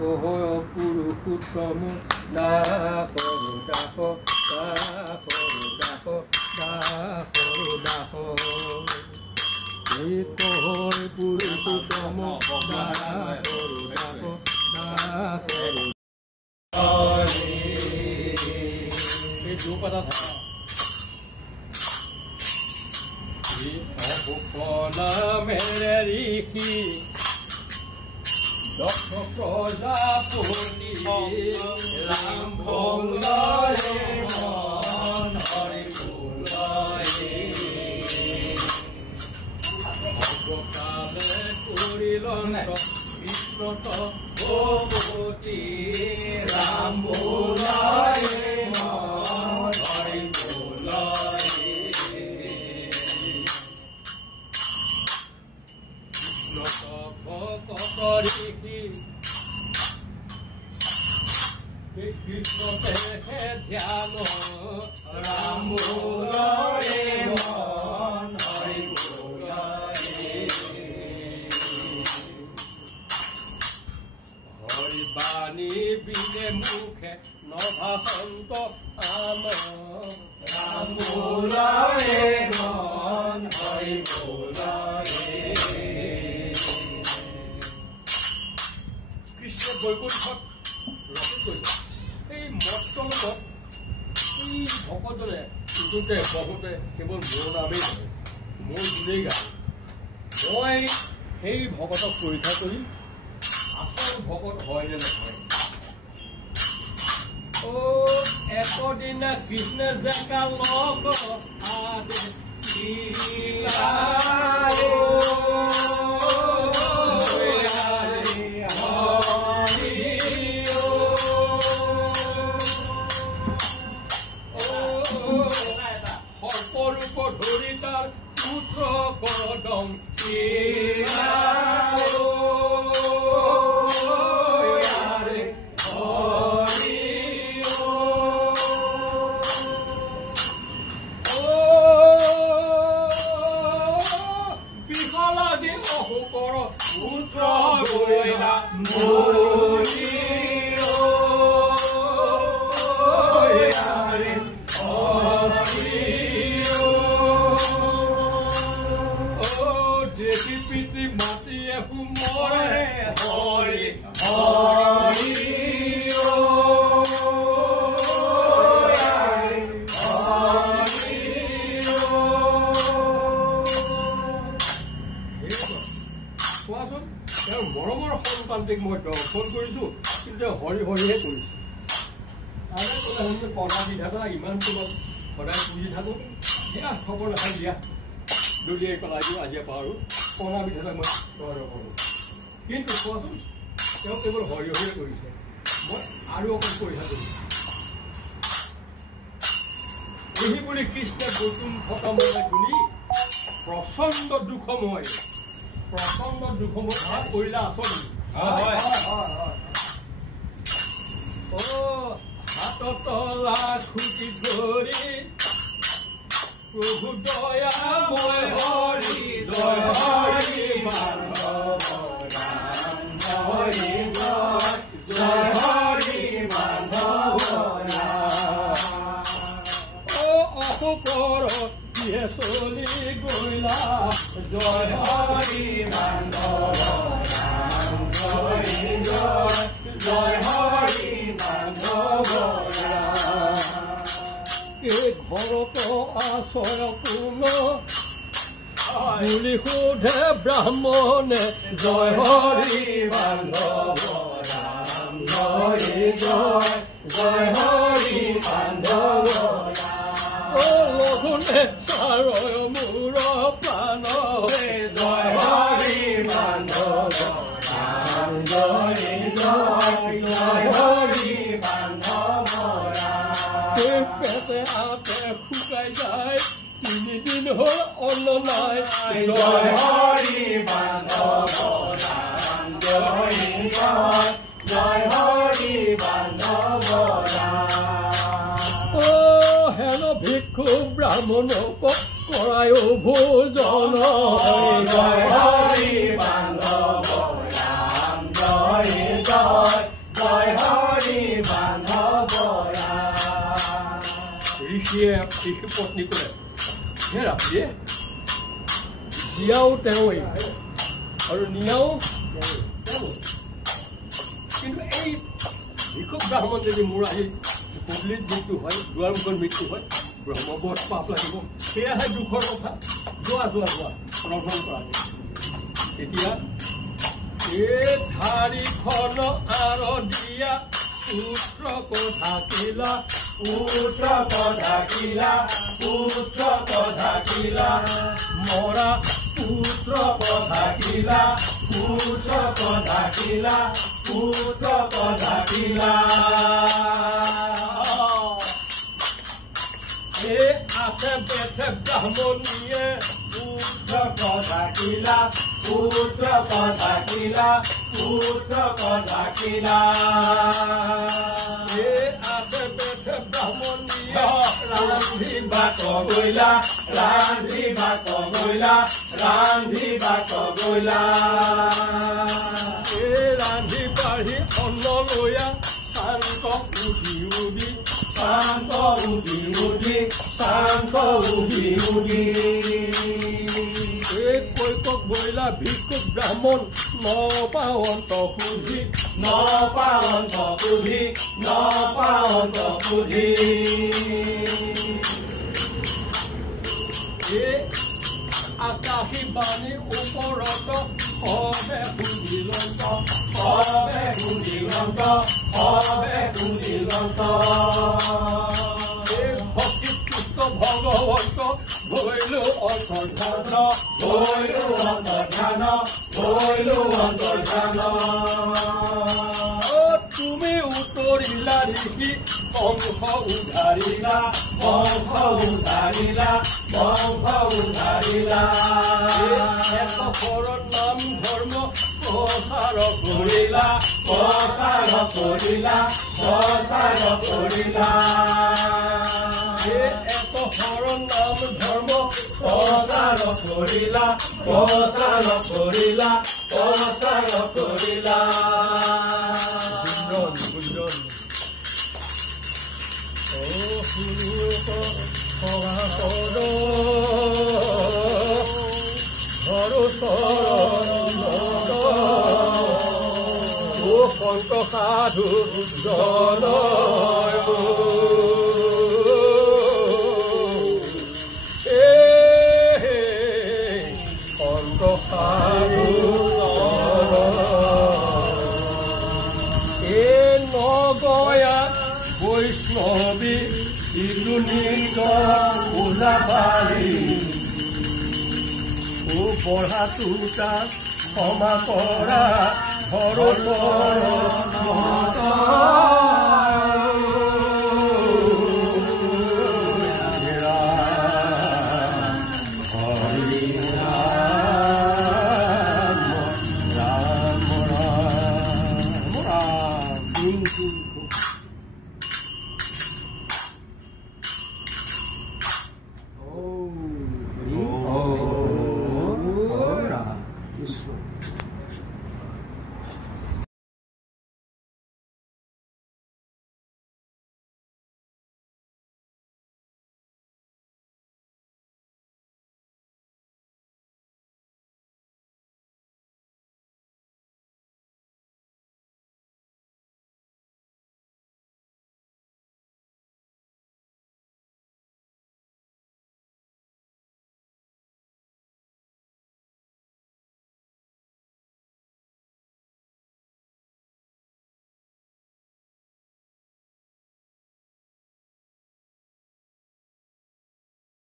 কহয় পুৰুষোত্তম দাস দাস দাস দাস দাস দাস এই কহয় পুৰুষোত্তম দাস দাস দাস এই দুপাতা থাকে মেরে ঋষি দক্ষ প্রজাপতি রাম ভোলারে মন হরি ভোলারে ভগকালে করিলন বিষ্ণুত ভগবতী রাম ভোলারে মন হরি ভোলারে কৃষ্ণতে ধ্যান রাম ভোলারে মন হরি ভোলারে হরি বাণী বিনে মুখে নভাসন্ত আম রাম ভোলারে মন হরি ভোলারে কৃষ্ণ বৈকুণ্ঠত এই মতলত এই ভকতজনে উঠোতে বহোতে কেৱল মোৰ নামেই নহয় মোৰ গুণেই গায় মই সেই ভকতক পৰীক্ষা কৰি আচল ভকত হয় নে নহয় একদিনা কৃষ্ণে জেকা লগ সৰ্পৰূপ ধৰি তাৰ পুত্ৰ কৰদম বিহলাদি অহুকৰ পুত্ৰ বৈলা পিতৃ মাতিয়ে সোমৰে হৰি হৰি কোৱাচোন তেওঁৰ মৰমৰ সন্তানটিক মই দৰ্শন কৰিছো কিন্তু হৰি হৰিহে কৰিছো আৰু ক'লে পঢ়া বিধাতা ইমান তোমাক সদায় পুজি থাকো সেয়া খবৰ নাখাই দিয়া দলিয়াই পেলাই দিওঁ আজিয়ে পাৰোঁ পঢ়া বিধাতাক মই তহৰ কৰোঁ কিন্তু কোৱাচোন তেওঁ কেৱল হৰি হৰিয়ে কৰিছে মই আৰু অকণ পৰীক্ষা কৰিম এই বুলি কৃষ্ণে বৈকুণ্ঠমলৈ শুনি প্ৰচণ্ড দুখময় ভাৱ কৰিলে আচনি হাতত তলা খুটি ধৰি প্ৰভু দয়াময় হৰি জয় হৰি মাধৱ ৰাম হৰি জয় হৰি মাধৱ অশোকৰ কিহে চলি গলা জয় হৰি মাধৱ ৰাম হৰি জয় হৰি মাধৱ ঘৰত আশ্ৰয় কোন বুলি সোধে ব্ৰাহ্মণে জয় হৰি মাধৱ ৰাম হৰি জয় হৰি মাধৱ লঘুনে চাৰয় মূৰ প্ৰাণ জয় হৰি মাধৱ ৰাম জয় হৰি মাধৱ পেটে আতে শুকাই যায় তিনিদিন হ'ল অন্ন নাই জয় হৰি মাধৱ ৰাম জয় হৰি মাধৱ হেন ভিক্ষু ব্ৰাহ্মণক কৰায় ভোজন জয় হৰি মাধৱ ৰাম জয় জয় জয় হৰি মাধৱৰা। ঋষি পত্নী কৰে হে ৰাতিয়ে জীয়াও তেওঁৱেই আৰু নিয়াও কিন্তু এই ভিক্ষুক ব্ৰাহ্মণ যদি মোৰ আহি পদূলিত মৃত্যু হয় দুৱাৰমুখত মৃত্যু হয় ব্ৰহ্মবধ পাপ লাগিব সেয়াহে দুখৰ কথা। যোৱা ৰন্ধন কৰা এতিয়া এই ধাৰিখন আৰদিয়া পুত্ৰ কথাকিলা মৰা পুত্ৰ কথাকিলা এই আছে বেঠে ব্ৰাহ্মণীয়ে পুত্ৰ কথাকিলা এই আছে বেঠে ব্ৰাহ্মণীয়ে ৰান্ধি ভাত গইলা এই ৰান্ধি বাঢ়ি অন্ন লৈয়া শান্ত উঠি এই কৈকক বইলা ভিক্ষুক ব্ৰাহ্মণ নপাৱন্ত সুধি এই আকাশী বাণী ওপৰত সবে সুধিলন্ত এই ভক্তি পুষ্ট ভগৱন্ত ভৈলো অন্তৰ্ধান তুমি উতৰিলা ঋষি বংশ উধাৰিলা শৰণ নাম ধৰ্ম প্ৰচাৰ কৰিলা এক শৰণ নাম ধৰ্ম প্ৰচাৰ কৰিলা সন্ত সাধু জন সন্ত সাধু নগয়া বৈষ্ণৱী ওলাবাৰী পঢ়া তোতা ক্ষমা কৰা ঘৰ